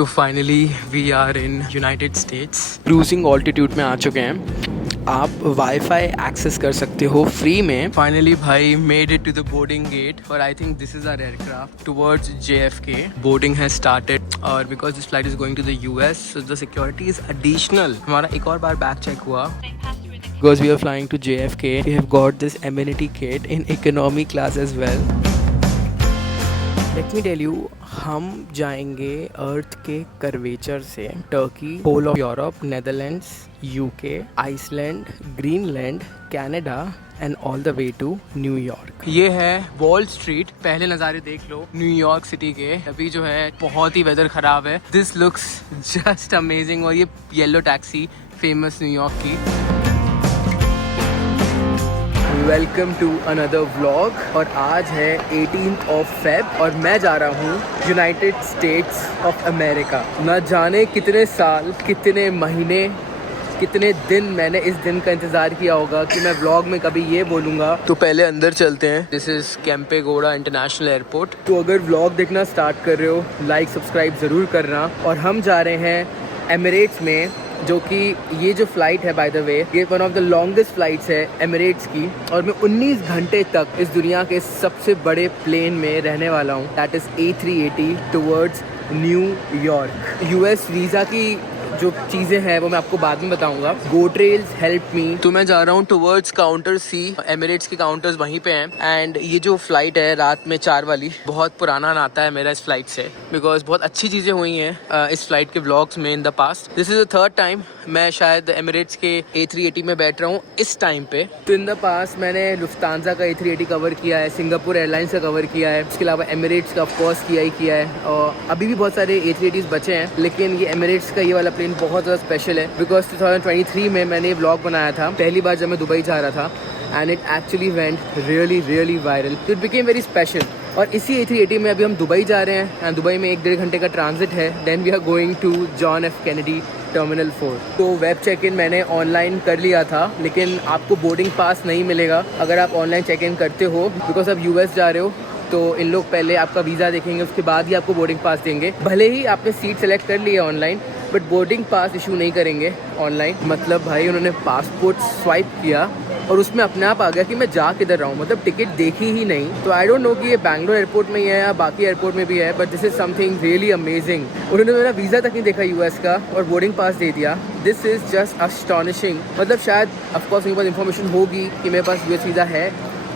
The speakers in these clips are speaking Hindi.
तो finally we are in United States. Cruising altitude में आ चुके हैं। आप वाईफाई एक्सेस कर सकते हो फ्री में। फाइनली भाई made it to the boarding gate और I think this is our aircraft towards JFK। Boarding has started और because this flight is going to the US so the security is additional. हमारा एक और बार बैग चेक हुआ। Because we are flying to JFK, we have got this amenity kit in economy class as well. Let me tell you, हम जाएंगे अर्थ के कर्वेचर से Turkey, whole of Europe, Netherlands, UK, Iceland, Greenland, Canada and all the way to New York. ये है वॉल स्ट्रीट। पहले नज़ारे देख लो न्यूयॉर्क सिटी के। अभी जो है बहुत ही वेदर ख़राब है। This looks just amazing. और ये येलो टैक्सी फेमस न्यूयॉर्क York. Welcome to another vlog. और आज है 18th of Feb और मैं जा रहा हूँ यूनाइटेड स्टेट्स ऑफ अमेरिका। न जाने कितने साल, कितने महीने, कितने दिन मैंने इस दिन का इंतज़ार किया होगा कि मैं व्लॉग में कभी ये बोलूँगा। तो पहले अंदर चलते हैं। This is Kempegowda international airport. तो अगर व्लॉग देखना स्टार्ट कर रहे हो, लाइक सब्सक्राइब ज़रूर करना। और हम जा रहे हैं एमिरेट्स में, जो कि ये जो फ़्लाइट है बाय द वे, ये one of the longest flights है एमिरेट्स की। और मैं 19 घंटे तक इस दुनिया के सबसे बड़े प्लेन में रहने वाला हूँ, that is A380 towards New York. US visa की जो चीज़ें हैं वो मैं आपको बाद में बताऊंगा। गो ट्रेल्स हेल्प मी। तो मैं जा रहा हूँ टुवर्ड्स काउंटर C। एमिरेट्स के काउंटर्स वहीं पे हैं। एंड ये जो फ्लाइट है रात में 4 वाली, बहुत पुराना नाता है मेरा इस फ्लाइट से, बिकॉज बहुत अच्छी चीज़ें हुई हैं इस फ्लाइट के व्लॉग्स में in the past. This is the third time मैं शायद एमिरेट्स के A380 में बैठ रहा हूँ इस टाइम पे। तो इन द पास्ट मैंने लुफ्तांजा का A380 कवर किया है, सिंगापुर एयरलाइंस का कवर किया है, उसके अलावा एमिरेट्स का ऑफकोर्स किया ही किया है। और अभी भी बहुत सारे A380s बचे हैं, लेकिन ये एमिरेट्स का ये वाला प्लेन बहुत ज़्यादा स्पेशल है। बिकॉज 2023 में मैंने ये व्लॉग बनाया था पहली बार जब मैं दुबई जा रहा था, and it actually went really viral. तो इट बिकेम वेरी स्पेशल। और इसी A380 में अभी हम दुबई जा रहे हैं एंड दुबई में 1-1.5 घंटे का ट्रांजिट है। Then we are going to John F Kennedy terminal 4। तो वेब चेक इन मैंने ऑनलाइन कर लिया था, लेकिन आपको बोर्डिंग पास नहीं मिलेगा अगर आप ऑनलाइन चेक इन करते हो। बिकॉज आप US जा रहे हो तो इन लोग पहले आपका वीज़ा देखेंगे, उसके बाद ही आपको बोर्डिंग पास देंगे। भले ही आपने सीट सेलेक्ट कर ली है online, but boarding pass issue नहीं करेंगे ऑनलाइन। मतलब भाई उन्होंने पासपोर्ट स्वाइप किया और उसमें अपने आप आ गया कि मैं जा किधर रहा हूँ, मतलब टिकट देखी ही नहीं। तो आई डोंट नो कि ये बैंगलोर एयरपोर्ट में ही है या बाकी एयरपोर्ट में भी है, but this is something really amazing. उन्होंने मेरा वीज़ा तक नहीं देखा US का और बोर्डिंग पास दे दिया। This is just astonishing. मतलब शायद ऑफकोर्स मेरे पास इन्फॉर्मेशन होगी कि मेरे पास US वीज़ा है,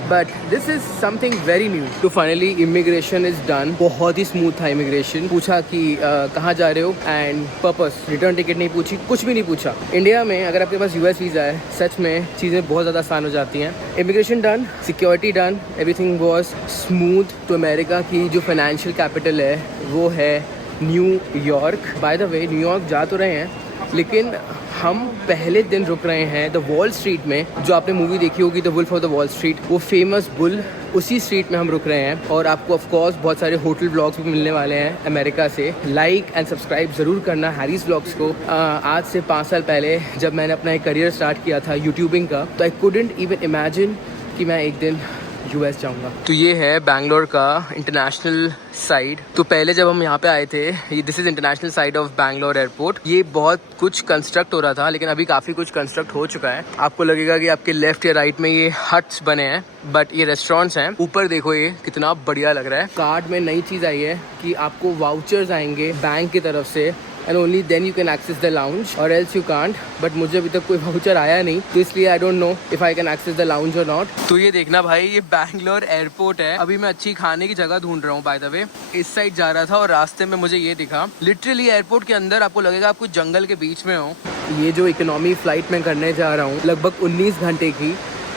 but this is something very new. तो फाइनली इमिग्रेशन इज डन। बहुत ही स्मूथ था इमिग्रेशन। पूछा कि कहाँ जा रहे हो एंड पर्पस, रिटर्न टिकट नहीं पूछी, कुछ भी नहीं पूछा। इंडिया में अगर आपके पास US वीज़ा है, सच में चीज़ें बहुत ज़्यादा आसान हो जाती हैं। Immigration done, security done, everything was smooth. तो अमेरिका की जो फाइनेंशियल कैपिटल है वो है New York. Bye the way New York जा तो रहे हैं, लेकिन हम पहले दिन रुक रहे हैं द वॉल स्ट्रीट में। जो आपने मूवी देखी होगी the wolf of the wall street, वो फेमस बुल, उसी स्ट्रीट में हम रुक रहे हैं। और आपको ऑफ कोर्स बहुत सारे होटल व्लॉग्स भी मिलने वाले हैं अमेरिका से। लाइक एंड सब्सक्राइब ज़रूर करना हैरीज व्लॉग्स को। आज से 5 साल पहले जब मैंने अपना एक करियर स्टार्ट किया था यूट्यूबिंग का, तो आई कुडंट इवन इमेजिन कि मैं एक दिन US जाऊंगा। तो ये है बैंगलोर का इंटरनेशनल साइड। तो पहले जब हम यहाँ पे आए थे, this is international side of Bangalore airport. ये बहुत कुछ कंस्ट्रक्ट हो रहा था, लेकिन अभी काफ़ी कुछ कंस्ट्रक्ट हो चुका है। आपको लगेगा कि आपके लेफ्ट या राइट में ये हट्स बने हैं, बट ये रेस्टोरेंट्स हैं। ऊपर देखो ये कितना बढ़िया लग रहा है। कार्ड में नई चीज़ आई है कि आपको वाउचर्स आएंगे बैंक की तरफ से, and only then you can access the lounge और एल्स यू कांट। बट मुझे अभी तक कोई वाउचर आया नहीं, तो इसलिए I don't know if I can access the lounge और नॉट। तो ये देखना भाई, ये बैंगलोर एयरपोर्ट है। अभी मैं अच्छी खाने की जगह ढूंढ रहा हूँ। बाय द वे इस साइड जा रहा था और रास्ते में मुझे ये दिखा। लिटरली एयरपोर्ट के अंदर आपको लगेगा आप कुछ जंगल के बीच में हो। ये जो इकोनॉमी फ्लाइट में करने जा रहा हूँ, लगभग 19 घंटे की,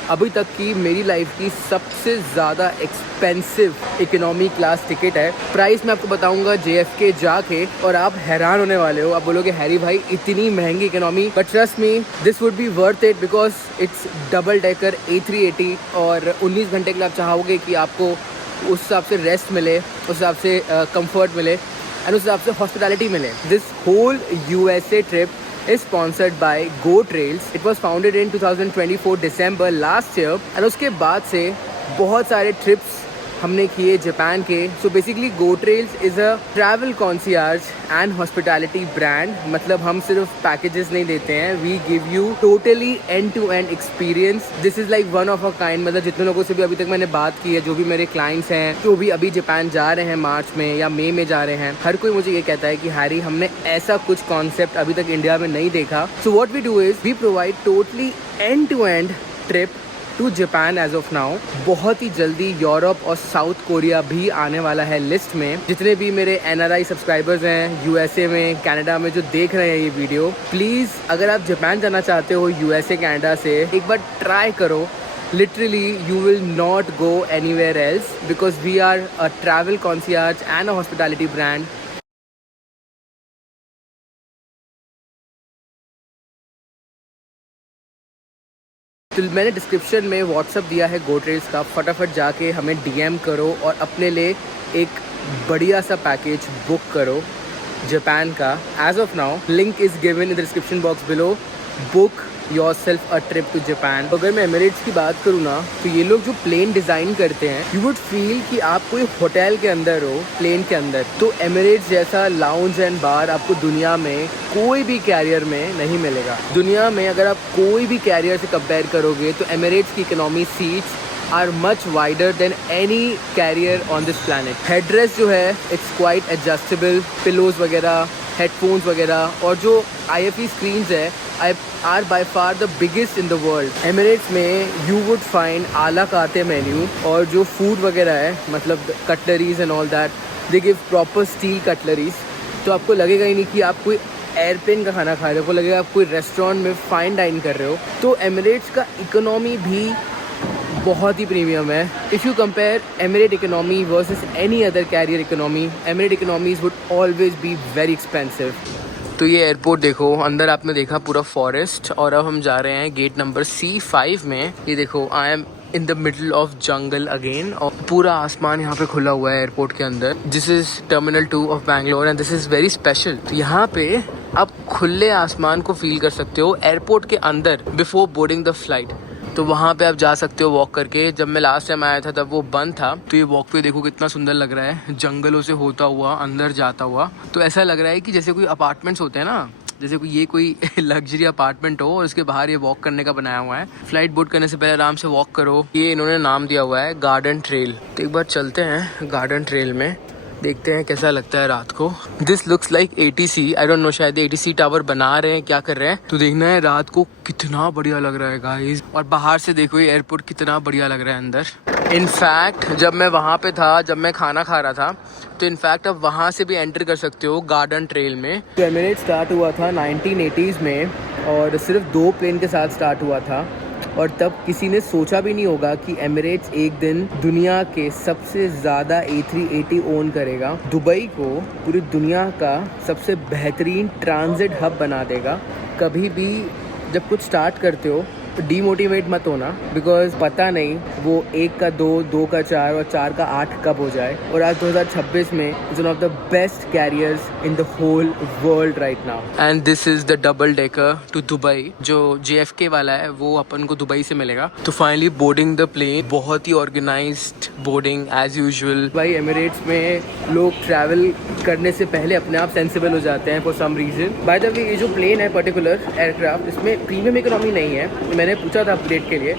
अभी तक की मेरी लाइफ की सबसे ज़्यादा एक्सपेंसिव इकोनॉमी क्लास टिकट है। प्राइस मैं आपको बताऊंगा JFK जाके, और आप हैरान होने वाले हो। आप बोलोगे हैरी भाई इतनी महंगी economy, but trust me this would be worth it because it's double decker A380। और 19 घंटे के लिए आप चाहोगे कि आपको उस हिसाब से रेस्ट मिले, उस हिसाब से कंफर्ट मिले, एंड उस हिसाब से हॉस्पिटैलिटी मिले। This whole USA trip is sponsored by Go Trails. It was founded in 2024 December last year, and उसके बाद से बहुत सारे ट्रिप्स हमने किए जापान के। So basically go trails is a travel concierge and hospitality brand. मतलब हम सिर्फ पैकेजेस नहीं देते हैं, we give you totally end to end experience. This is like one of a kind. मतलब जितने लोगों से भी अभी तक मैंने बात की है, जो भी मेरे क्लाइंट्स हैं, जो भी अभी जापान जा रहे हैं मार्च में या मई में जा रहे हैं, हर कोई मुझे ये कहता है कि हैरी हमने ऐसा कुछ कॉन्सेप्ट अभी तक इंडिया में नहीं देखा। So what we do is we provide totally end to end trip to Japan as of now. बहुत ही जल्दी यूरोप और साउथ कोरिया भी आने वाला है लिस्ट में। जितने भी मेरे NRI सब्सक्राइबर्स हैं USA में, कनाडा में, जो देख रहे हैं ये वीडियो, प्लीज़ अगर आप जापान जाना चाहते हो USA कनाडा से, एक बार ट्राई करो। Literally you will not go anywhere else because we are a travel concierge and a hospitality brand. तो मैंने डिस्क्रिप्शन में व्हाट्सअप दिया है गो ट्रेल्स का, फटाफट जाके हमें DM करो और अपने लिए एक बढ़िया सा पैकेज बुक करो जापान का। As of now link is given in the description box below. Book yourself a trip to Japan. अगर मैं एमिरेट्स की बात करूँ ना, तो ये लोग जो प्लेन डिज़ाइन करते हैं, यू वुड फील कि आप कोई होटल के अंदर हो, प्लेन के अंदर। तो एमिरेट्स जैसा लाउंज एंड बार आपको दुनिया में कोई भी कैरियर में नहीं मिलेगा। दुनिया में अगर आप कोई भी कैरियर से कंपेयर करोगे तो एमिरेट्स की economy seats are much wider than any carrier on this planet. Headrest जो है इट्स क्वाइट एडजस्टेबल, पिलोज वगैरह, हेडफोन्स वगैरह, और जो IFE स्क्रीन्स है are by far the biggest in the world. Emirates में you would find a la carte menu, और जो फूड वगैरह है, मतलब cutleries and all that, they give proper steel cutleries. तो आपको लगेगा ही नहीं कि आप कोई एयरप्लेन का खाना खा रहे हो, आपको लगेगा आप कोई रेस्टोरेंट में फाइन डाइन कर रहे हो। तो एमिरेट्स का इकोनॉमी भी बहुत ही प्रीमियम है। If you compare Emirate economy versus any other carrier economy, Emirate economies would always be very expensive. तो ये एयरपोर्ट देखो, अंदर आपने देखा पूरा फॉरेस्ट, और अब हम जा रहे हैं गेट नंबर C5 में। ये देखो, I am in the middle of jungle again, और पूरा आसमान यहाँ पे खुला हुआ है एयरपोर्ट के अंदर। This is terminal 2 of Bangalore and this is very special. तो यहाँ पे आप खुले आसमान को फील कर सकते हो एयरपोर्ट के अंदर बिफोर बोर्डिंग द फ्लाइट। तो वहाँ पे आप जा सकते हो वॉक करके। जब मैं लास्ट टाइम आया था तब वो बंद था। तो ये वॉक पे देखो कितना सुंदर लग रहा है, जंगलों से होता हुआ अंदर जाता हुआ। तो ऐसा लग रहा है कि जैसे कोई अपार्टमेंट्स होते हैं ना, जैसे कोई ये कोई लग्जरी अपार्टमेंट हो और उसके बाहर ये वॉक करने का बनाया हुआ है। फ्लाइट बोर्ड करने से पहले आराम से वॉक करो। ये इन्होंने नाम दिया हुआ है गार्डन ट्रेल। तो एक बार चलते हैं गार्डन ट्रेल में, देखते हैं कैसा लगता है रात को। This looks like ATC, I don't no, शायद ATC टावर बना रहे हैं, क्या कर रहे हैं। तो देखना है रात को कितना बढ़िया लग रहा है गाइस। और बाहर से देखो ये एयरपोर्ट कितना बढ़िया लग रहा है अंदर। इनफैक्ट जब मैं वहाँ पे था, जब मैं खाना खा रहा था, तो इनफैक्ट अब वहाँ से भी एंटर कर सकते हो गार्डन ट्रेल में। तो एमिरेट्स स्टार्ट हुआ था 1980s में, और सिर्फ 2 प्लेन के साथ स्टार्ट हुआ था। और तब किसी ने सोचा भी नहीं होगा कि एमिरेट्स एक दिन दुनिया के सबसे ज़्यादा A380 ओन करेगा, दुबई को पूरी दुनिया का सबसे बेहतरीन ट्रांजिट हब बना देगा। कभी भी जब कुछ स्टार्ट करते हो तो डीमोटिवेट मत होना, बिकॉज पता नहीं वो 1 का 2, 2 का 4 और 4 का 8 कब हो जाए। और आज 2026 में is one of the best carriers in the whole world right now. And this is the double decker to Dubai. जो JFK वाला है वो अपन को दुबई से मिलेगा। तो फाइनली बोर्डिंग द प्लेन, बहुत ही ऑर्गेनाइज्ड बोर्डिंग एज यूजुअल। भाई एमिरेट्स में लोग ट्रैवल करने से पहले अपने आप सेंसिबल हो जाते हैं for some reason. By the way ये जो प्लेन है पर्टिकुलर एयरक्राफ्ट, इसमें प्रीमियम इकोनॉमी नहीं है। मैंने पूछा था अपग्रेड के लिए,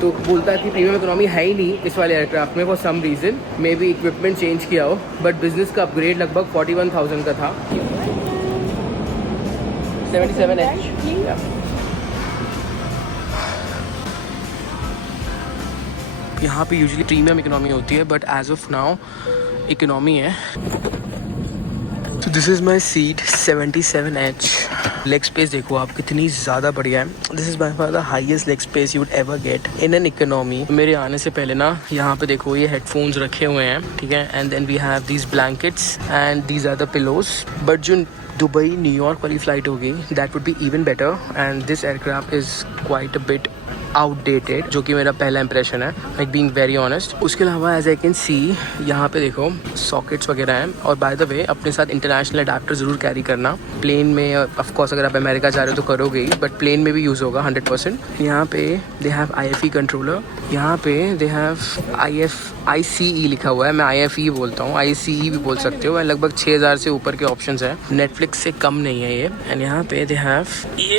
तो बोलता कि प्रीमियम इकोनॉमी है ही नहीं इस वाले एयरक्राफ्ट में for some reason. Maybe equipment change किया हो, बट बिजनेस का अपग्रेड लगभग 41,000 का था। 77H। यहाँ पे यूजुअली प्रीमियम इकोनॉमी होती है, but as of now economy है। तो this is my seat 77H। Leg space देखो आप कितनी ज़्यादा बढ़िया है। This is by far the highest leg space you would ever get in an economy. मेरे आने से पहले ना यहाँ पे देखो ये हेडफोन्स रखे हुए हैं, ठीक है, and then we have these blankets and these are the pillows. But जो दुबई न्यूयॉर्क वाली फ्लाइट होगी that would be even better, and this aircraft is quite a bit outdated, जो कि मेरा पहला इंप्रेशन है, लाइक बीइंग वेरी ऑनेस्ट। उसके अलावा एज आई कैन सी यहाँ पे देखो सॉकेट्स वगैरह हैं। और बाय द वे अपने साथ इंटरनेशनल अडाप्टर ज़रूर कैरी करना प्लेन में। ऑफ कोर्स अगर आप अमेरिका जा रहे हो तो करोगे ही, बट प्लेन में भी यूज़ होगा 100%। यहाँ पे दे हैव IFE कंट्रोलर, यहाँ पे दे हैव ICE लिखा हुआ है, मैं IFE बोलता हूँ, ICE भी बोल सकते हो। लगभग 6000 से ऊपर के ऑप्शंस हैं, नेटफ्लिक्स से कम नहीं है ये। एंड यहाँ पे दे हैव ये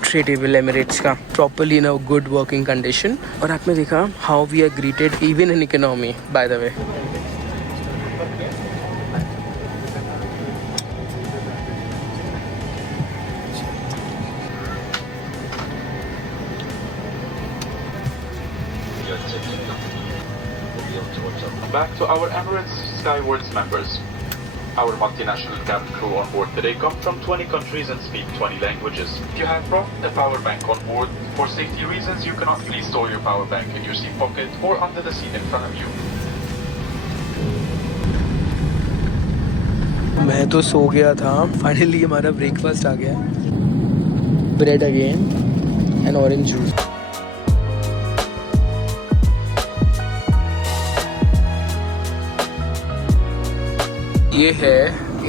ट्रे टेबल एमिरेट्स का, properly in a good working condition. और आपने देखा how we are greeted even in economy by the way. Back to our Emirates Skywards members. Our multinational cabin crew on board today come from 20 countries and speak 20 languages. If you have brought a power bank on board, for safety reasons, you cannot please store your power bank in your seat pocket or under the seat in front of you. मैं तो सो गया था, फाइनली हमारा ब्रेकफास्ट आ गया, bread again and orange juice. ये है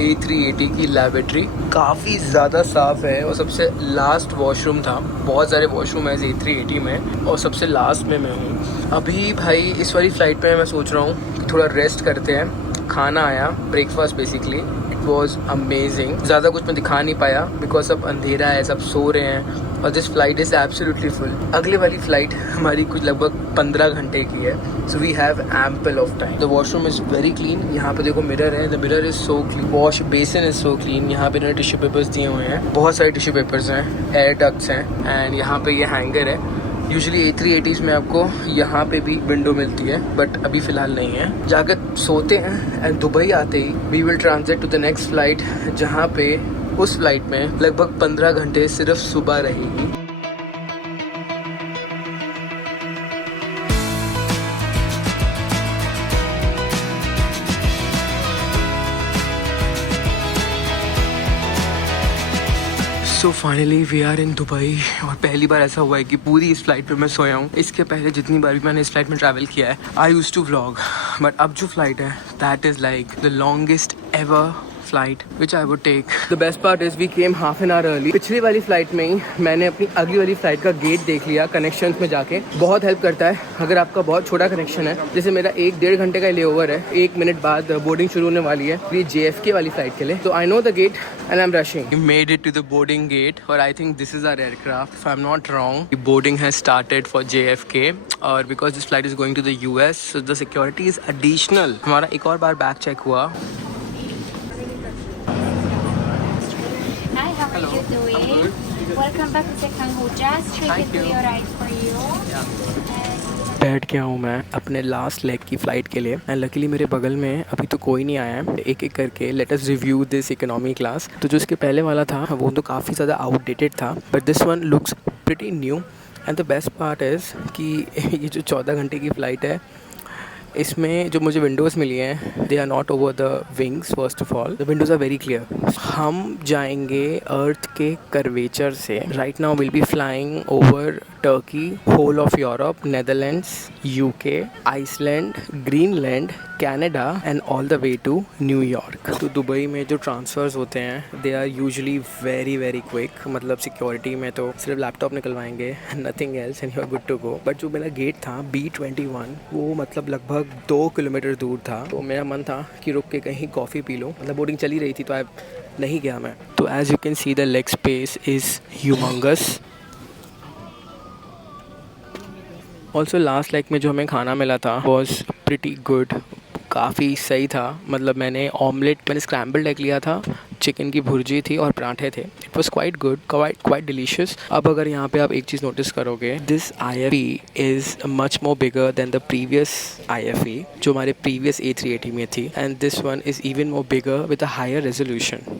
A380 की लैबोरेटरी, काफ़ी ज़्यादा साफ़ है और सबसे लास्ट वॉशरूम था। बहुत सारे वॉशरूम है A380 में और सबसे लास्ट में मैं हूँ अभी। भाई इस वाली फ़्लाइट पे मैं सोच रहा हूँ कि थोड़ा रेस्ट करते हैं। खाना आया, breakfast basically, it was amazing. ज़्यादा कुछ मैं दिखा नहीं पाया बिकॉज सब अंधेरा है, सब सो रहे हैं और this flight is absolutely full. अगले वाली फ़्लाइट हमारी कुछ लगभग 15 घंटे की है, so we have ample of time. The washroom is very clean. यहाँ पे देखो मिरर है, the mirror is so clean, wash basin is so clean. यहाँ पे इन्होंने टिश्यू पेपर्स दिए हुए हैं, बहुत सारे टिश्यू पेपर्स हैं, एयर डक्ट्स हैं, एंड यहाँ पे ये हैंगर है। यूजुअली A380s में आपको यहाँ पे भी विंडो मिलती है, बट अभी फ़िलहाल नहीं है। जाकर सोते हैं एंड दुबई आते ही we will transit to the next flight, जहाँ पे उस फ्लाइट में लगभग 15 घंटे सिर्फ सुबह रहेगी। So finally we are in Dubai. और पहली बार ऐसा हुआ है कि पूरी इस फ्लाइट पे मैं सोया हूँ। इसके पहले जितनी बार भी मैंने इस फ्लाइट में ट्रैवल किया है, I used to vlog, but अब जो फ्लाइट है that is like the longest ever flight which I would take. The best part is we came half an hour early. पिछली वाली फ्लाइट में ही मैंने अपनी अगली वाली फ्लाइट का गेट देख लिया कनेक्शंस में जाके। बहुत हेल्प करता है अगर आपका बहुत छोटा कनेक्शन है, जैसे मेरा 1-1.5 घंटे का लेओवर है, 1 मिनट बाद बोर्डिंग शुरू होने वाली है ये JFK वाली फ्लाइट के लिए। तो I know the gate and I am rushing. We made it to the boarding gate और I think this is our aircraft if I'm not wrong. The boarding has started for JFK और because this flight is going to the US so the security is additional. हमारा एक और बार बैग चेक हुआ। How are you doing? Welcome back to Kanghujas. Treated to your right for you. बैठ गया हूँ मैं अपने लास्ट लेग की फ़्लाइट के लिए एंड लकीली मेरे बगल में अभी तो कोई नहीं आया है। एक एक करके let us review this economy class. तो जो इसके पहले वाला था वो तो काफ़ी ज़्यादा आउटडेटेड था, but this one looks pretty new. And the best part is कि ये जो 14 घंटे की फ़्लाइट है, इसमें जो मुझे विंडोज़ मिली हैं they are not over the wings. First of all the windows are very clear. हम जाएंगे अर्थ के कर्वेचर से। Right now will be flying over Turkey, whole of Europe, Netherlands, UK, Iceland, Greenland, Canada and all the way to New York. तो दुबई में जो ट्रांसफ़र्स होते हैं they are usually very very quick. मतलब सिक्योरिटी में तो सिर्फ लैपटॉप निकलवाएंगे, nothing else and you are good to go. But जो मेरा गेट था B21 वो मतलब लगभग 2 किलोमीटर दूर था। तो मेरा मन था कि रुक के कहीं कॉफ़ी पी लो, मतलब बोर्डिंग चली रही थी तो अब नहीं गया मैं। तो as you can see the leg space is humongous. Also last like में जो हमें खाना मिला था वॉज प्रिटी गुड, काफ़ी सही था। मतलब मैंने स्क्रैम्बल्ड एग लिया था, चिकन की भुर्जी थी और पराठे थे। It was quite good, quite delicious. अब अगर यहाँ पे आप एक चीज़ नोटिस करोगे, this IFE is much more bigger than the previous IFE जो हमारे प्रीवियस A380 में थी, and this one is even more bigger with a higher resolution.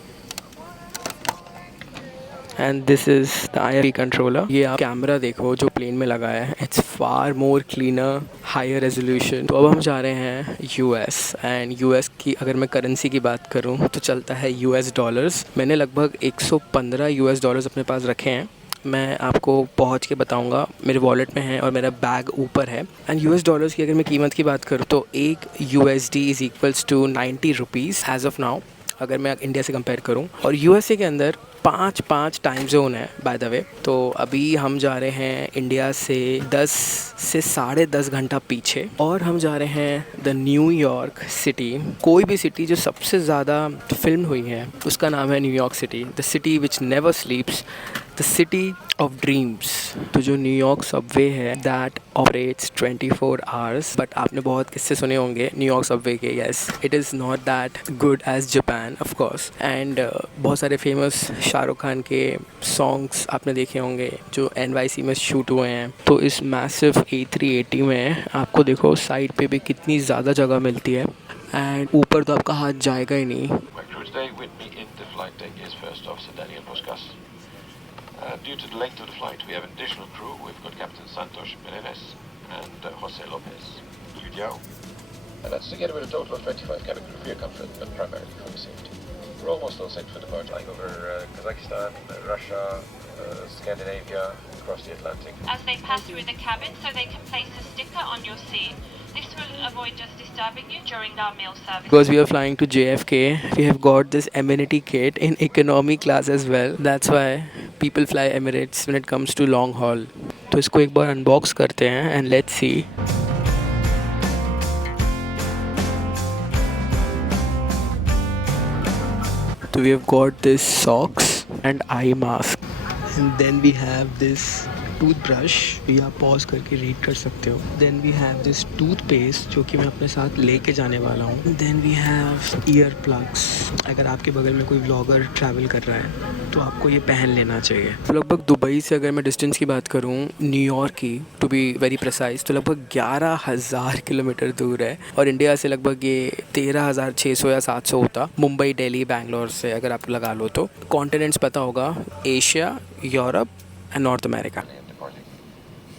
And this is the IFE controller. ये आप कैमरा देखो जो प्लेन में लगा है, it's far more cleaner, higher resolution. तो अब हम जा रहे हैं US एंड US की अगर मैं करेंसी की बात करूं तो चलता है US डॉलर्स। मैंने लगभग 115 US डॉलर्स अपने पास रखे हैं मैं आपको पहुंच के बताऊंगा। मेरे वॉलेट में है और मेरा बैग ऊपर है। एंड यूएस डॉलर्स की अगर मैं कीमत की बात करूँ तो एक USD is equals to 90 rupees as of now, अगर मैं इंडिया से कंपेयर करूं। और यूएसए के अंदर 5 टाइम जोन है बाय द वे। तो अभी हम जा रहे हैं इंडिया से 10 से 10.5 घंटा पीछे, और हम जा रहे हैं द न्यूयॉर्क सिटी। कोई भी सिटी जो सबसे ज़्यादा फिल्म हुई है उसका नाम है New York city, the city which never sleeps, the city of dreams. तो जो न्यूयॉर्क सबवे है दैट ऑपरेट्स 24 आवर्स। बट आपने बहुत किस्से सुने होंगे न्यूयॉर्क सबवे के। Yes, it is not that good as Japan of course. And बहुत सारे फेमस शाहरुख खान के सॉन्ग्स आपने देखे होंगे जो NYC में शूट हुए हैं। तो इस मैसिव A380 में आपको देखो साइड पे भी कितनी ज़्यादा जगह मिलती है, एंड ऊपर तो आपका हाथ जाएगा ही नहीं। Due to the length of the flight, we have an additional crew. We've got Captain Santos Menezes and Jose Lopez. Liu Jiao. And that's together with a total of 25 cabin crew for your comfort, but primarily for your safety. We're almost all set for departure. Flying over Kazakhstan, Russia, Scandinavia, across the Atlantic. As they pass through the cabin, so they can place a sticker on your seat. This will avoid just disturbing you during our meal service. Because we are flying to JFK, we have got this amenity kit in economy class as well. That's why people fly Emirates when it comes to long haul. तो इसको एक बार अनबॉक्स करते हैं and let's see. So we have got this socks and eye mask, and then we have this toothbrush, ये आप पॉज करके रीड कर सकते हो। Then we have this toothpaste जो कि मैं अपने साथ लेके जाने वाला हूँ। Then we have ear plugs, अगर आपके बगल में कोई व्लॉगर ट्रैवल कर रहा है तो आपको ये पहन लेना चाहिए। तो लगभग दुबई से अगर मैं डिस्टेंस की बात करूँ, न्यूयॉर्क की टू बी वेरी प्रिसाइज, तो लगभग 11,000 किलोमीटर दूर है। और इंडिया से लगभग ये 13,600 या 700 होता, मुंबई, दिल्ली, बैंगलोर से अगर आप लगा लो तो। कॉन्टिनेंट्स पता होगा, Asia, Europe and north America.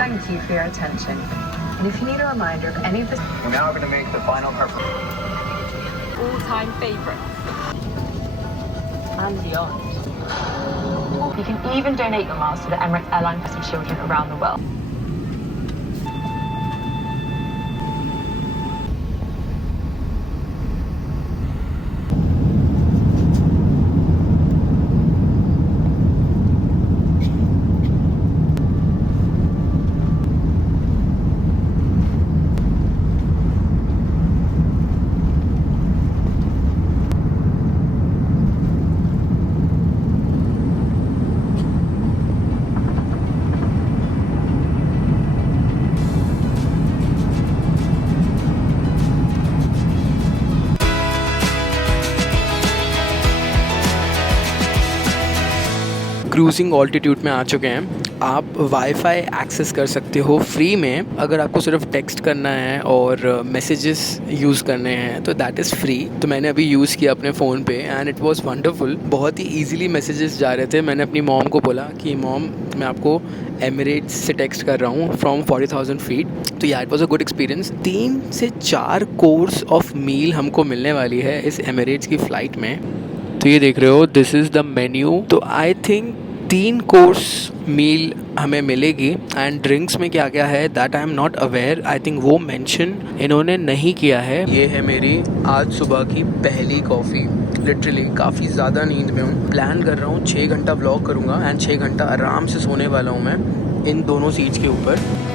Thank you for your attention. And if you need a reminder of any of this, we're now going to make the final preparation. All-time favorite. And beyond. You can even donate your miles to the Emirates Airline for children around the world. Cruising altitude में आ चुके हैं। आप वाईफाई एक्सेस कर सकते हो फ्री में, अगर आपको सिर्फ टेक्स्ट करना है और मैसेजेस यूज़ करने हैं तो दैट इज़ फ्री। तो मैंने अभी यूज़ किया अपने फ़ोन पे एंड इट वाज वंडरफुल। बहुत ही इजीली मैसेजेस जा रहे थे। मैंने अपनी मॉम को बोला कि मॉम मैं आपको एमिरेट्स से टेक्स्ट कर रहा हूँ फ्रॉम 40,000 फीट। तो यार it was a good experience. 3 से 4 कोर्स ऑफ मील हमको मिलने वाली है इस एमिरेट्स की फ़्लाइट में। तो ये देख रहे हो, दिस इज़ द मेन्यू। तो आई थिंक 3 कोर्स मील हमें मिलेगी। एंड ड्रिंक्स में क्या क्या है that I am not aware. I think वो मेंशन इन्होंने नहीं किया है। ये है मेरी आज सुबह की पहली कॉफ़ी। लिटरली काफ़ी ज़्यादा नींद में हूँ। प्लान कर रहा हूँ 6 घंटा व्लॉग करूँगा एंड 6 घंटा आराम से सोने वाला हूँ मैं इन दोनों सीट्स के ऊपर।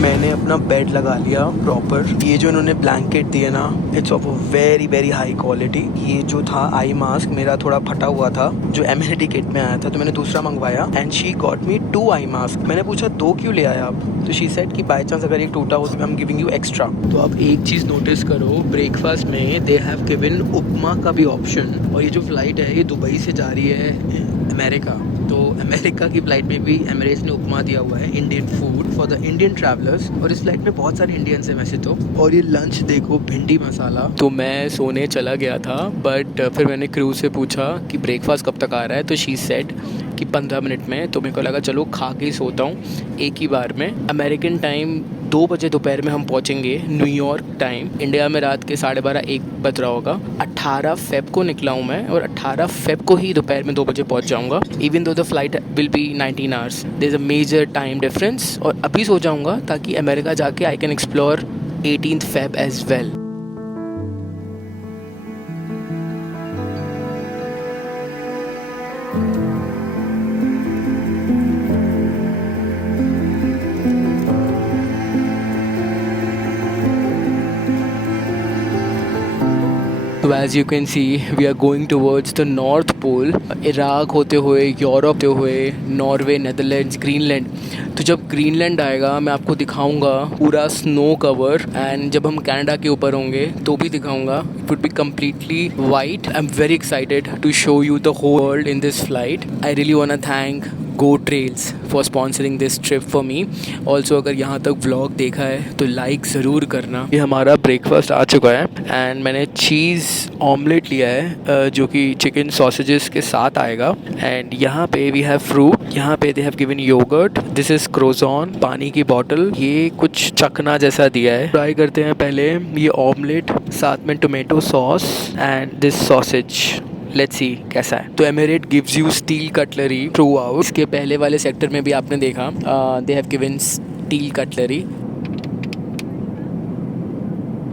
मैंने अपना बेड लगा लिया प्रॉपर। ये जो इन्होंने ब्लैंकेट दिए ना, it's of very very high quality. ये जो था आई मास्क मेरा थोड़ा फटा हुआ था जो एमिनिटी किट में आया था, तो मैंने दूसरा मंगवाया and she got me 2 eye mask. मैंने पूछा 2 क्यों ले आया आप, तो शी सेड कि बाई चांस अगर एक टूटा हो तो I am giving you extra. तो अब एक चीज़ नोटिस करो, ब्रेकफास्ट में दे हैव गिवन उपमा का भी ऑप्शन। और ये जो फ्लाइट है ये दुबई से जा रही है अमेरिका, तो अमेरिका की फ़्लाइट में भी एमिरेट्स ने उपमा दिया हुआ है, Indian food for the Indian travellers. और इस फ्लाइट में बहुत सारे इंडियंस हैं वैसे तो। और ये लंच देखो, भिंडी मसाला। तो मैं सोने चला गया था, बट फिर मैंने क्रू से पूछा कि ब्रेकफास्ट कब तक आ रहा है, तो शी सेड कि 15 मिनट में, तो मेरे को लगा चलो खा के ही सोता हूँ एक ही बार में। अमेरिकन टाइम 2 बजे दोपहर में हम पहुँचेंगे न्यूयॉर्क टाइम। इंडिया में रात के 12:30-1 बज रहा होगा। 18 फ़ेब को निकला हूँ मैं और 18 फ़ेब को ही दोपहर में 2 बजे पहुँच जाऊँगा। Even though the flight will be 19 hours, there is a major time difference. और अभी सो जाऊँगा ताकि अमेरिका जाके I can explore 18th Feb as well. तो as you can see we are going towards the north pole, Iraq होते हुए, यूरोप होते हुए, नॉर्वे, नेदरलैंड्स, ग्रीनलैंड। तो जब ग्रीनलैंड आएगा मैं आपको दिखाऊंगा पूरा स्नो कवर, एंड जब हम कनाडा के ऊपर होंगे तो भी दिखाऊंगा। It would be completely white. I am very excited to show you the whole world in this flight. I really want to thank Go Trails for sponsoring this trip for me. Also अगर यहाँ तक व्लॉग देखा है तो लाइक ज़रूर करना। ये हमारा ब्रेकफास्ट आ चुका है एंड मैंने चीज़ ऑमलेट लिया है जो कि चिकन सॉसेजेस के साथ आएगा। एंड यहाँ पे वी हैव फ्रूट, यहाँ पे they have given yogurt, this is croissant, पानी की बॉटल, ये कुछ चखना जैसा दिया है। ट्राई करते हैं पहले ये ऑमलेट, साथ में tomato sauce and this sausage. Let's see कैसा है। तो emirate gives you steel cutlery through out. इसके पहले वाले सेक्टर में भी आपने देखा दे have given steel cutlery.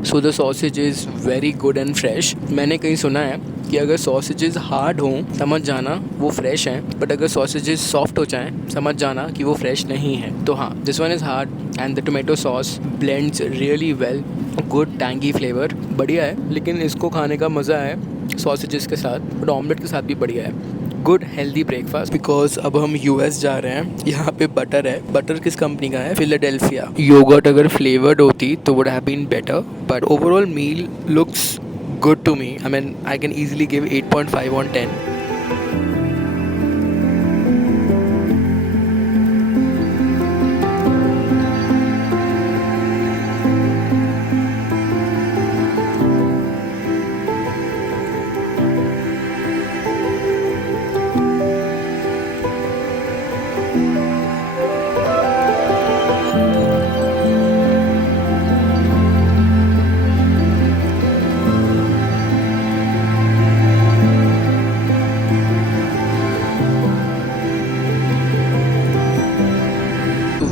So the sausage is very good and fresh. मैंने कहीं सुना है कि अगर सॉसेजेस हार्ड हों समझ जाना वो फ्रेश हैं, बट अगर सॉसेजेस सॉफ्ट हो जाएं समझ जाना कि वो फ्रेश नहीं है। तो हाँ, this one is hard and the tomato sauce blends really well, good tangy flavour, बढ़िया है। लेकिन इसको खाने का मज़ा है सॉसेजेस के साथ, बट ऑमलेट के साथ भी बढ़िया है। Good healthy breakfast. बिकॉज अब हम यूएस जा रहे हैं, यहाँ पे बटर है। बटर किस कंपनी का है? फिलाडेल्फिया। योगर्ट अगर फ्लेवर्ड होती तो would have been better, but overall meal looks good to me. I mean, I can easily give 8.5 on 10.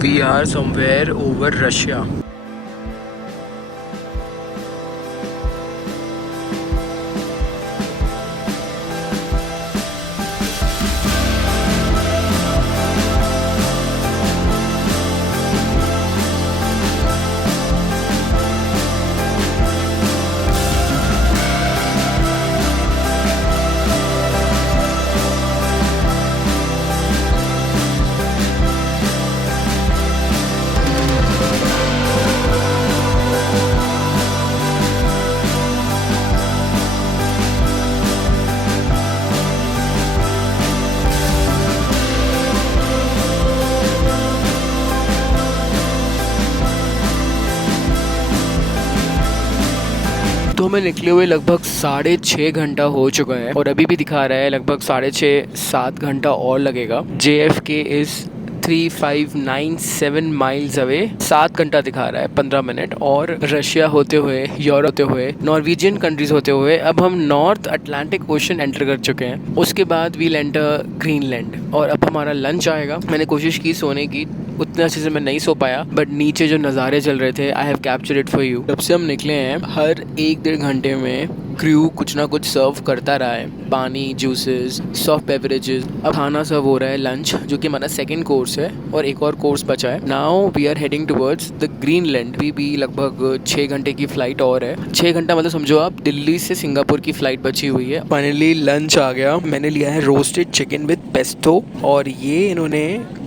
We are somewhere over Russia. तो हमें निकले हुए लगभग 6.5 घंटा हो चुका है और अभी भी दिखा रहा है लगभग 6.5-7 घंटा और लगेगा। JFK इज़ 3597 माइल्स अवे, 7 घंटा दिखा रहा है 15 मिनट। और रशिया होते हुए, यूरोप होते हुए, नॉर्वेजियन कंट्रीज होते हुए अब हम नॉर्थ अटलांटिक ओशन एंटर कर चुके हैं। उसके बाद वील एंटर ग्रीनलैंड और अब हमारा लंच आएगा। मैंने कोशिश की सोने की, उतने अच्छे से मैं नहीं सो पाया, बट नीचे जो नज़ारे चल रहे थे I have captured it for you. जब से हम निकले हैं हर 1-1.5 घंटे में क्रू कुछ ना कुछ सर्व करता रहा है, पानी, जूसेस, सॉफ्ट बेवरेजेस। अब खाना सर्व हो रहा है, लंच, जो कि हमारा सेकंड कोर्स है और एक और कोर्स बचा है। Now we are heading towards the Greenland. भी लगभग 6 घंटे की फ्लाइट और है। 6 घंटा मतलब समझो आप दिल्ली से सिंगापुर की फ्लाइट बची हुई है। फाइनली लंच आ गया। मैंने लिया है रोस्टेड चिकन विद पेस्टो और ये इन्होंने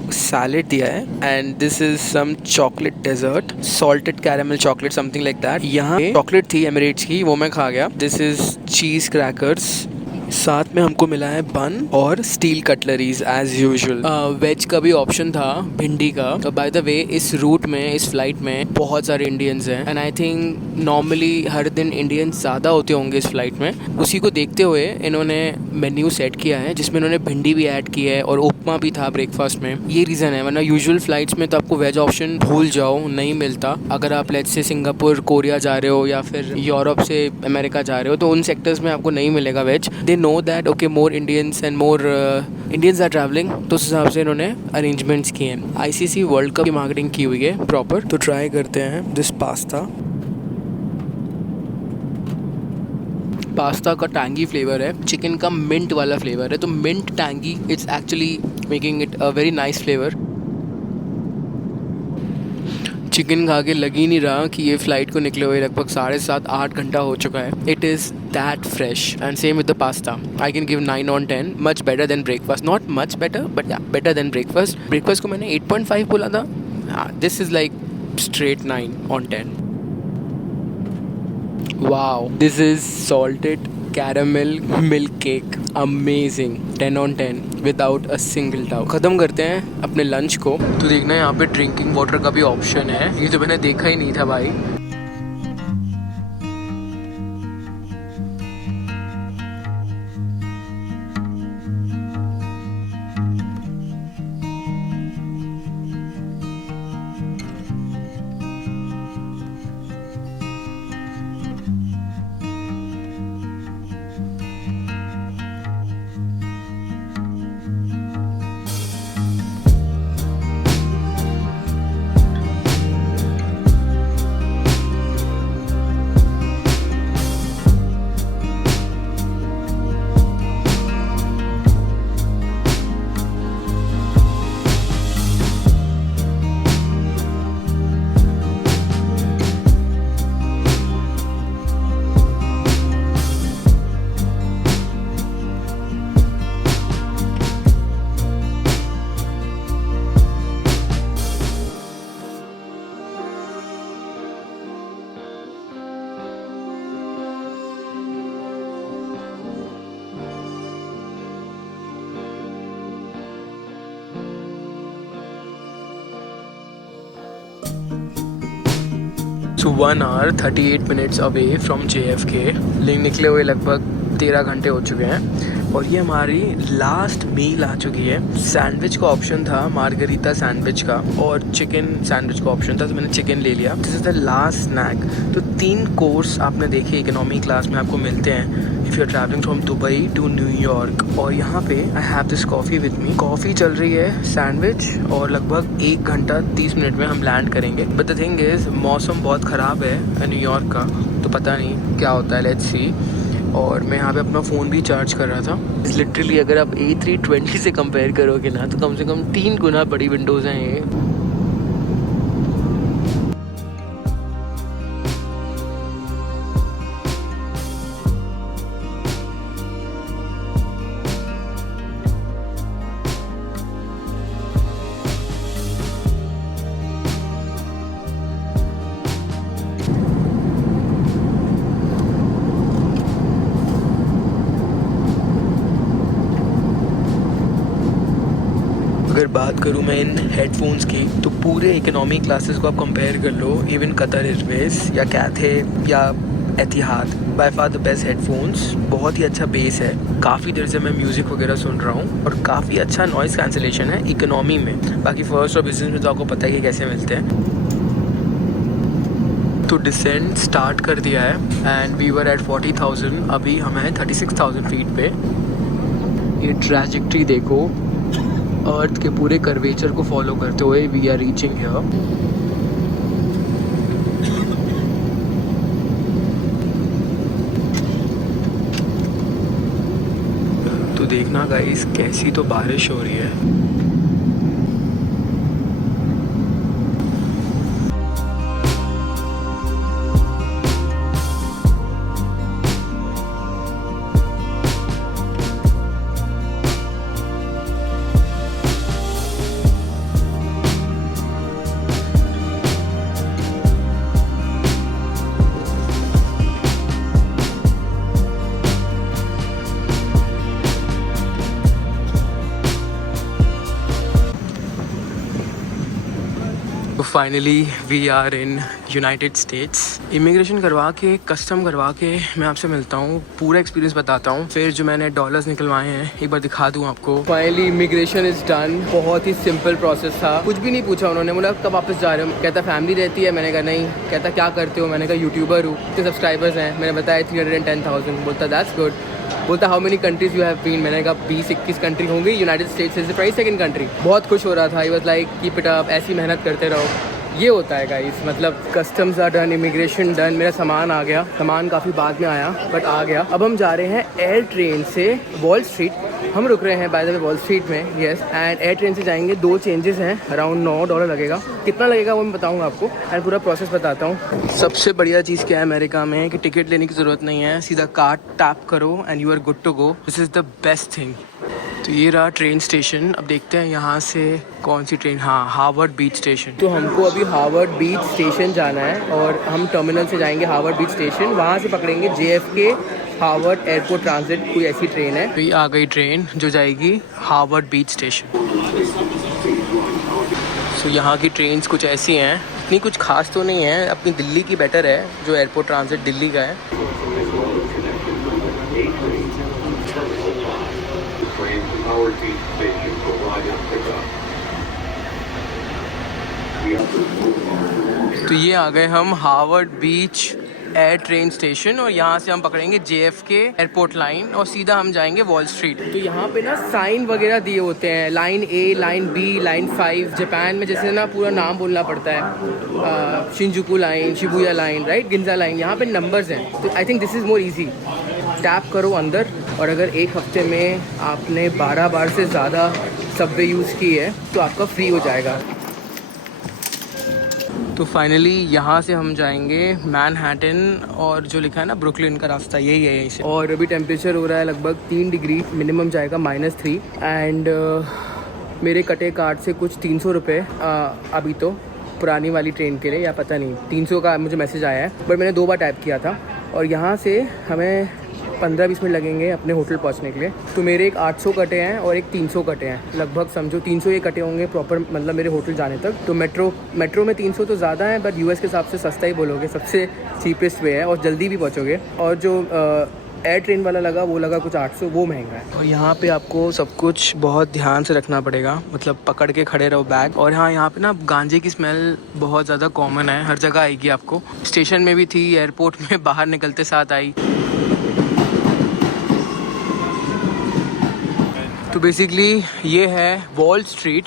सैलेड दिया है and this is some chocolate dessert, salted caramel chocolate, something like that. यहाँ चॉकलेट थी एमिरेट्स की, वो मैं खा गया। दिस इज चीज क्रैकर्स साथ में हमको मिला है बन और steel cutleries as usual. Veg का भी ऑप्शन था, भिंडी का। तो बाय द वे इस रूट में, इस फ्लाइट में बहुत सारे इंडियंस हैं एंड आई थिंक नॉर्मली हर दिन इंडियंस ज़्यादा होते होंगे इस फ्लाइट में। उसी को देखते हुए इन्होंने मेन्यू सेट किया है जिसमें इन्होंने भिंडी भी ऐड की है और उपमा भी था ब्रेकफास्ट में। ये रीज़न है, वरना यूजुअल फ्लाइट्स में तो आपको वेज ऑप्शन भूल जाओ, नहीं मिलता। अगर आप लेट्स से सिंगापुर, कोरिया जा रहे हो या फिर यूरोप से अमेरिका जा रहे हो तो उन सेक्टर्स में आपको नहीं मिलेगा veg. They know that okay more Indians and more Indians are travelling, तो उस हिसाब से इन्होंने अरेंजमेंट्स किए हैं। ICC वर्ल्ड कप की मार्केटिंग की हुई है प्रॉपर। तो ट्राई करते हैं दिस पास्ता। पास्ता का टैंगी फ्लेवर है, चिकन का मिंट वाला फ्लेवर है, तो mint tangy, it's actually making it a very nice flavour. Chicken खा के लग ही नहीं रहा कि ये फ़्लाइट को निकले हुए लगभग 7.5-8 घंटा हो चुका है। It is that fresh and same with the pasta. I can give 9 on 10, much better than breakfast. Not much better but या बेटर देन ब्रेकफास्ट। ब्रेकफास्ट को मैंने 8.5 बोला था, this is like straight 9 on 10। Wow, this is salted caramel milk cake, amazing, 10 on 10 without a single doubt. ख़त्म करते हैं अपने लंच को। तो देखना यहाँ पे ड्रिंकिंग वाटर का भी ऑप्शन है, ये तो मैंने देखा ही नहीं था भाई। So 1 hour 38 minutes away from JFK। लेकिन निकले हुए लगभग 13 घंटे हो चुके हैं और ये हमारी लास्ट मील आ चुकी है। सैंडविच का ऑप्शन था, मार्गरीता सैंडविच का, और चिकन सैंडविच का ऑप्शन था, तो मैंने चिकन ले लिया। This is the last snack. तो 3 कोर्स आपने देखे इकोनॉमी क्लास में आपको मिलते हैं if you are travelling from Dubai to New York. और यहाँ पे I have this coffee with me. Coffee चल रही है, सैंडविच, और लगभग 1 घंटा 30 मिनट में हम लैंड करेंगे। बट द थिंग इज़ मौसम बहुत ख़राब है न्यूयॉर्क का, तो पता नहीं क्या होता है, लेट्स सी। और मैं यहाँ पे अपना फ़ोन भी चार्ज कर रहा था। लिटरली अगर आप A320 से कंपेयर करोगे ना तो कम से कम 3 गुना बड़ी विंडोज़ हैं ये। अगर बात करूँ मैं इन हेडफोन्स की, तो पूरे इकोनॉमी क्लासेस को आप कंपेयर कर लो, इवन कतर एयरवेज या कैथे या Etihad, by far the best headphones. बहुत ही अच्छा बेस है, काफ़ी देर से मैं म्यूज़िक वगैरह सुन रहा हूँ और काफ़ी अच्छा नॉइज़ कैंसिलेशन है इकोनॉमी में। बाकी फर्स्ट और बिजनेस में तो आपको पता ही है कैसे मिलते हैं। तो डिसेंट स्टार्ट कर दिया है एंड वी वर एट 40,000, अभी हम हैं 36,000 फीट पे। ये ट्रैजेक्टरी देखो, अर्थ के पूरे कर्वेचर को फॉलो करते हुए वी आर रीचिंग हियर। तो देखना गाइस कैसी तो बारिश हो रही है। तो finally we are in United States. Immigration करवा के, कस्टम करवा के मैं आपसे मिलता हूँ, पूरा एक्सपीरियंस बताता हूँ, फिर जो मैंने डॉलर्स निकलवाए हैं एक बार दिखा दूँ आपको। Finally immigration is done. बहुत ही सिंपल प्रोसेस था, कुछ भी नहीं पूछा उन्होंने। बोला कब वापस जा रहे हो? कहता फैमिली रहती है। मैंने कहा नहीं। कहता क्या करते हो? मैंने कहा यूट्यूबर हूँ। कितने सब्सक्राइबर्स हैं? मैंने बताया 310,000। बोलता दैट्स गुड। बोलता how many countries you have been? मैंने कहा 20-21 कंट्री होंगी। United States is the 22nd country. बहुत खुश हो रहा था। I was like keep it up, ऐसी मेहनत करते रहो। ये होता है गाइस, मतलब customs are done, immigration done. मेरा सामान आ गया। सामान काफ़ी बाद में आया बट आ गया। अब हम जा रहे हैं एयर ट्रेन से वॉल स्ट्रीट। हम रुक रहे हैं bye the way wall street में, यस। एंड एयर ट्रेन से जाएंगे। 2 चेंजेस हैं, अराउंड $9 लगेगा। कितना लगेगा वो मैं बताऊंगा आपको एंड पूरा प्रोसेस बताता हूँ। सबसे बढ़िया चीज़ क्या है अमेरिका में कि टिकट लेने की ज़रूरत नहीं है, सीधा कार्ड टैप करो and you are good to go. This is the best thing. तो ये रहा ट्रेन स्टेशन। अब देखते हैं यहाँ से कौन सी ट्रेन। हाँ, हार्वर्ड बीच स्टेशन। तो हमको अभी हार्वर्ड बीच स्टेशन जाना है और हम टर्मिनल से जाएंगे हार्वर्ड बीच स्टेशन। वहाँ से पकड़ेंगे JFK हार्वर्ड एयरपोर्ट ट्रांजिट, कोई ऐसी ट्रेन है। तो ये आ गई ट्रेन जो जाएगी हार्वर्ड बीच स्टेशन। तो यहाँ की ट्रेन्स कुछ ऐसी हैं, इतनी कुछ खास तो नहीं है, अपनी दिल्ली की बेटर है जो एयरपोर्ट ट्रांजिट दिल्ली का है। तो ये आ गए हम हार्वर्ड बीच एयर ट्रेन स्टेशन और यहाँ से हम पकड़ेंगे JFK एयरपोर्ट लाइन और सीधा हम जाएंगे वॉल स्ट्रीट। तो यहाँ पे ना साइन वगैरह दिए होते हैं, line A, line B, line 5। Japan में जैसे ना पूरा नाम बोलना पड़ता है, Shinjuku line, Shibuya line, right, Ginza line. यहाँ पे नंबर्स हैं। तो I think this is more easy. Tap करो अंदर और अगर एक हफ्ते में आपने 12 बार से ज़्यादा सबवे यूज़ की है तो आपका फ्री हो जाएगा। तो फाइनली यहाँ से हम जाएंगे मैनहट्टन और जो लिखा है ना ब्रुकलिन का रास्ता, यही है यहीं से। और अभी टेम्परेचर हो रहा है लगभग 3 डिग्री, मिनिमम जाएगा -3। एंड मेरे कटे कार्ड से कुछ 300 रुपये अभी तो पुरानी वाली ट्रेन के लिए, या पता नहीं 300 का मुझे मैसेज आया है बट मैंने 2 बार टाइप किया था। और यहाँ से हमें 15-20 मिनट लगेंगे अपने होटल पहुंचने के लिए। तो मेरे एक 800 कटे हैं और एक 300 कटे हैं, लगभग समझो 300 ये कटे होंगे प्रॉपर, मतलब मेरे होटल जाने तक। तो मेट्रो में 300 तो ज़्यादा है बट US के हिसाब से सस्ता ही बोलोगे, सबसे चीपेस्ट वे है और जल्दी भी पहुँचोगे। और जो एयर ट्रेन वाला लगा वो लगा कुछ 800, वो महंगा है। और यहाँ पे आपको सब कुछ बहुत ध्यान से रखना पड़ेगा, मतलब पकड़ के खड़े रहो बैग। और हाँ, यहाँ पे ना गांजे की स्मेल बहुत ज़्यादा कॉमन है, हर जगह आएगी आपको। स्टेशन में भी थी, एयरपोर्ट में बाहर निकलते साथ आई। तो बेसिकली ये है वॉल स्ट्रीट।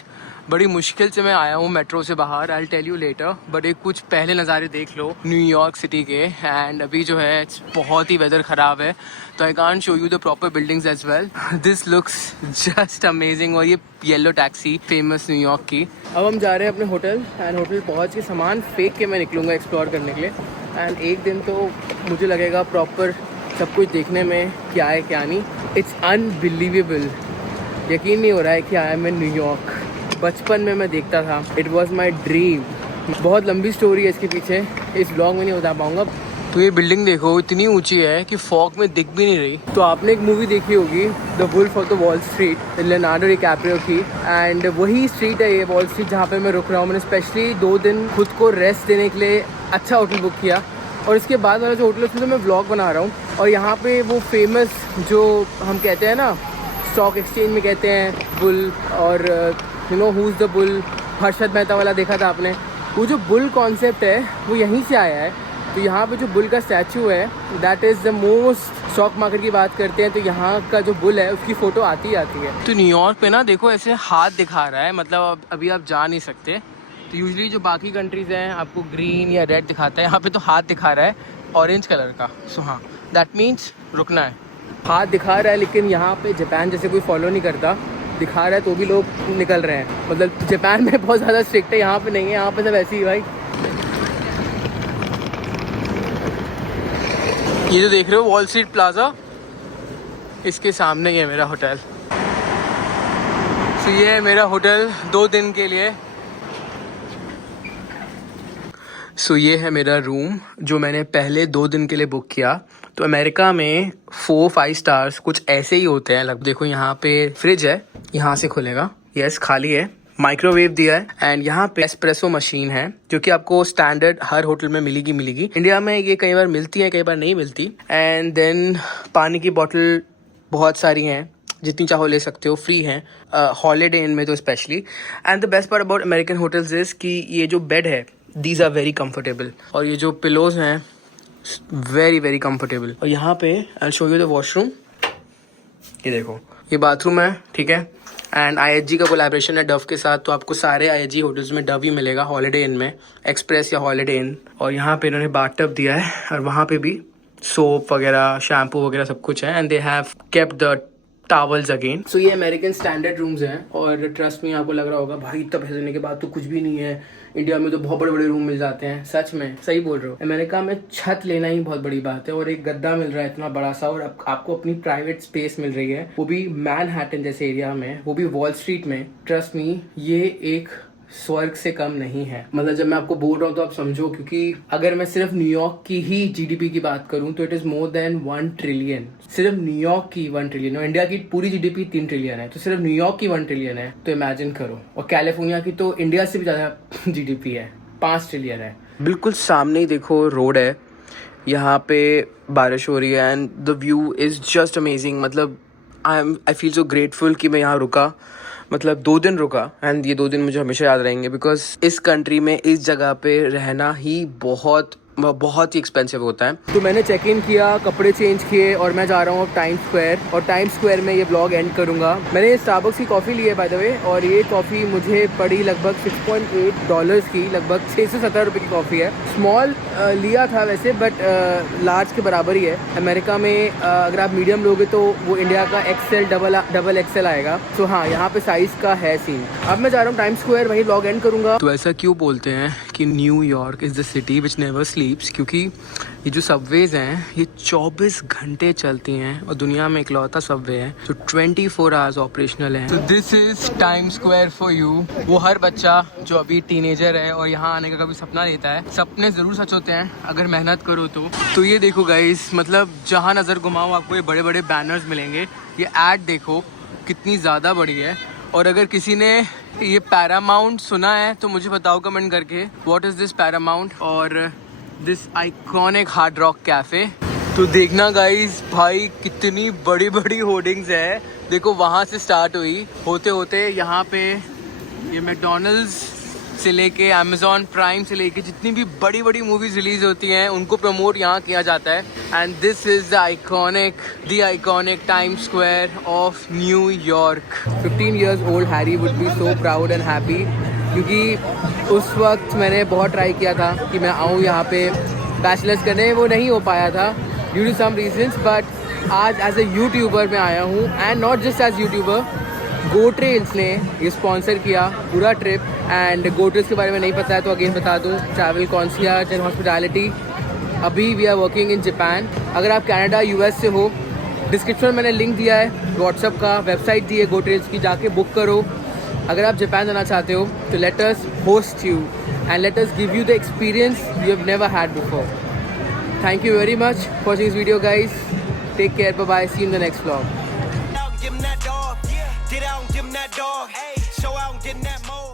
बड़ी मुश्किल से मैं आया हूँ मेट्रो से बाहर, I tell you later. But एक कुछ पहले नज़ारे देख लो न्यूयॉर्क सिटी के। एंड अभी जो है बहुत ही वेदर ख़राब है तो I can't show you the proper buildings as well. This looks just amazing. और ये येलो टैक्सी फेमस न्यूयॉर्क की। अब हम जा रहे हैं अपने होटल एंड होटल पहुँच के सामान फेंक के मैं निकलूँगा एक्सप्लोर करने के लिए। एंड एक दिन तो मुझे लगेगा प्रॉपर सब कुछ देखने में क्या है क्या नहीं। इट्स अनबिलीवेबल, यकीन नहीं हो रहा है कि आई एम इन न्यूयॉर्क। बचपन में मैं देखता था, इट वॉज माई ड्रीम। बहुत लंबी स्टोरी है इसके पीछे, इस ब्लॉग में नहीं बता पाऊँगा। तो ये बिल्डिंग देखो इतनी ऊंची है कि फॉग में दिख भी नहीं रही। तो आपने एक मूवी देखी होगी the wolf of the wall street, Leonardo DiCaprio की। एंड वही स्ट्रीट है ये वॉल स्ट्रीट जहाँ पे मैं रुक रहा हूँ। मैंने स्पेशली 2 दिन खुद को रेस्ट देने के लिए अच्छा होटल बुक किया और इसके बाद वाला जो होटल है उसमें तो मैं व्लॉग बना रहा हूँ। और यहाँ पे वो फेमस जो हम कहते हैं ना, स्टॉक एक्सचेंज में कहते हैं बुल, और you know who is the bull, Harshad Mehta वाला देखा था आपने। वो जो बुल कॉन्सेप्ट है वो यहीं से आया है। तो यहाँ पे जो बुल का स्टैचू है that is the most, stock market की बात करते हैं तो यहाँ का जो बुल है उसकी फ़ोटो आती ही आती है। तो न्यूयॉर्क पे ना देखो ऐसे हाथ दिखा रहा है, मतलब अभी आप जा नहीं सकते। तो यूजुअली जो बाकी कंट्रीज़ हैं आपको ग्रीन या रेड दिखाता है, यहाँ पे तो हाथ दिखा रहा है ऑरेंज कलर का। सो हाँ, दैट मीन्स रुकना है। हाथ दिखा रहा है लेकिन यहाँ पे जापान जैसे कोई फॉलो नहीं करता, दिखा रहा है तो भी लोग निकल रहे हैं। मतलब जापान में बहुत ज़्यादा स्ट्रिक्ट है, यहाँ पे नहीं है, यहाँ पे सब ऐसे ही भाई। ये जो देख रहे हो वॉल स्ट्रीट प्लाजा, इसके सामने ही है मेरा होटल। तो ये है मेरा होटल 2 दिन के लिए। सो ये है मेरा रूम जो मैंने पहले 2 दिन के लिए बुक किया। तो अमेरिका में 4-5 स्टार्स कुछ ऐसे ही होते हैं। देखो यहाँ पे फ्रिज है, यहाँ से खुलेगा, यस खाली है, माइक्रोवेव दिया है एंड यहाँ पे एस्प्रेसो मशीन है जो कि आपको स्टैंडर्ड हर होटल में मिलेगी। इंडिया में ये कई बार मिलती है, कई बार नहीं मिलती। एंड देन पानी की बोतल बहुत सारी हैं, जितनी चाहो ले सकते हो, फ्री हैं हॉलीडे इन में तो specially. And the best part about American hotels is कि ये जो बेड है दीज आर वेरी कंफर्टेबल, और ये जो पिलोज हैं वेरी वेरी कंफर्टेबल। और यहाँ पे I show you the washroom, ये देखो ये बाथरूम है, ठीक है। एंड IHG का कोलैबोरेशन है डव के साथ, तो आपको सारे IHG होटल्स में डव ही मिलेगा, हॉलीडे इन में, एक्सप्रेस या हॉलीडे इन। और यहाँ पे इन्होंने बाथटब दिया है और वहाँ पे भी सोप वगैरह, शैम्पू वगैरह सब कुछ है। And they have kept the towels again. So ये अमेरिकन स्टैंडर्ड रूम्स हैं, और ट्रस्ट में आपको लग रहा होगा भाई इतना पैसे देने के बाद तो कुछ भी नहीं है, इंडिया में तो बहुत बड़े बड़े रूम मिल जाते हैं। सच में सही बोल रहे हो, अमेरिका में छत लेना ही बहुत बड़ी बात है, और एक गद्दा मिल रहा है इतना बड़ा सा, और आपको अपनी प्राइवेट स्पेस मिल रही है, वो भी मैनहट्टन जैसे एरिया में, वो भी वॉल स्ट्रीट में। ट्रस्ट मी, ये एक स्वर्ग से कम नहीं है। मतलब जब मैं आपको बोल रहा हूँ तो आप समझो, क्योंकि अगर मैं सिर्फ न्यूयॉर्क की ही GDP की बात करूँ तो it is more than 1 trillion. सिर्फ न्यूयॉर्क की 1 ट्रिलियन, और इंडिया की पूरी GDP 3 ट्रिलियन है, तो सिर्फ न्यूयॉर्क की 1 ट्रिलियन है, तो इमेजिन करो। और कैलिफोर्निया की तो इंडिया से भी ज्यादा GDP है, 5 ट्रिलियन है। बिल्कुल सामने ही देखो रोड है, यहाँ पे बारिश हो रही है and the view is just amazing. मतलब आई फील सो ग्रेटफुल कि मैं यहाँ रुका, मतलब 2 दिन रुका, एंड ये 2 दिन मुझे हमेशा याद रहेंगे, बिकॉज इस कंट्री में इस जगह पे रहना ही बहुत ही एक्सपेंसिव होता है। तो मैंने चेक इन किया, कपड़े चेंज किए, और मैं जा रहा हूँ टाइम स्क्वायर, और टाइम स्क्वायर में ये ब्लॉग एंड करूँगा। मैंने स्टारबक्स की कॉफ़ी ली है बाय द वे, और ये कॉफ़ी मुझे पड़ी लगभग $6.8 की, लगभग 670 रुपये की कॉफ़ी है। स्मॉल लिया था वैसे, बट लार्ज के बराबर ही है। अमेरिका में अगर आप मीडियम लोगे तो वो इंडिया का XL डबल XL आएगा। तो हाँ, यहाँ पे साइज़ का है सीन। अब मैं जा रहा हूँ टाइम स्क्वायर, वही ब्लॉग एंड करूँगा। तो ऐसा क्यों बोलते हैं कि New York is the city which never स्लीप्स, क्योंकि ये जो सबवेज हैं ये 24 घंटे चलती हैं, और दुनिया में इकलौता सबवे है जो 24 आवर्स ऑपरेशनल है। तो this is time square for you. वो हर बच्चा जो अभी टीनेजर है और यहाँ आने का कभी सपना लेता है, सपने ज़रूर सच होते हैं अगर मेहनत करो तो ये देखो गाइस, मतलब जहाँ नज़र घुमाओ आपको ये बड़े बड़े बैनर्स मिलेंगे। ये ऐड देखो कितनी ज़्यादा बड़ी है, और अगर किसी ने ये पैरामाउंट सुना है तो मुझे बताओ कमेंट करके, व्हाट इज़ दिस पैरामाउंट और this iconic hard rock cafe. तो देखना गाइस, भाई कितनी बड़ी बड़ी होर्डिंग्स है। देखो वहाँ से स्टार्ट हुई, होते होते यहाँ पे ये मैकडॉनल्ड्स से लेके अमेजॉन प्राइम से लेके जितनी भी बड़ी बड़ी मूवीज रिलीज होती हैं उनको प्रमोट यहाँ किया जाता है। And this is the iconic time square of New York. 15 years old Harry would be so proud and happy, क्योंकि उस वक्त मैंने बहुत ट्राई किया था कि मैं आऊँ यहाँ पे बैचलर्स करने, वो नहीं हो पाया था due to some reasons. But आज एज ए यूट्यूबर मैं आया हूँ, and not just as YouTuber, GoTrails ने ये स्पॉन्सर किया पूरा ट्रिप। एंड GoTrails के बारे में नहीं पता है तो अगेन बता दूँ, ट्रैवल कॉन्सियर्ज एंड हॉस्पिटैलिटी। अभी we are working in Japan. अगर आप कनाडा US से हो, डिस्क्रिप्शन में मैंने लिंक दिया है व्हाट्सअप का, वेबसाइट दी है GoTrails की, जाके बुक करो। अगर आप जापान जाना चाहते हो तो let us host you and let us give you the experience you have never had before. Thank you very much for watching this video, guys. Take care. Bye-bye. See you in the next vlog. Get out and give him that dog. Show out and get in that mode.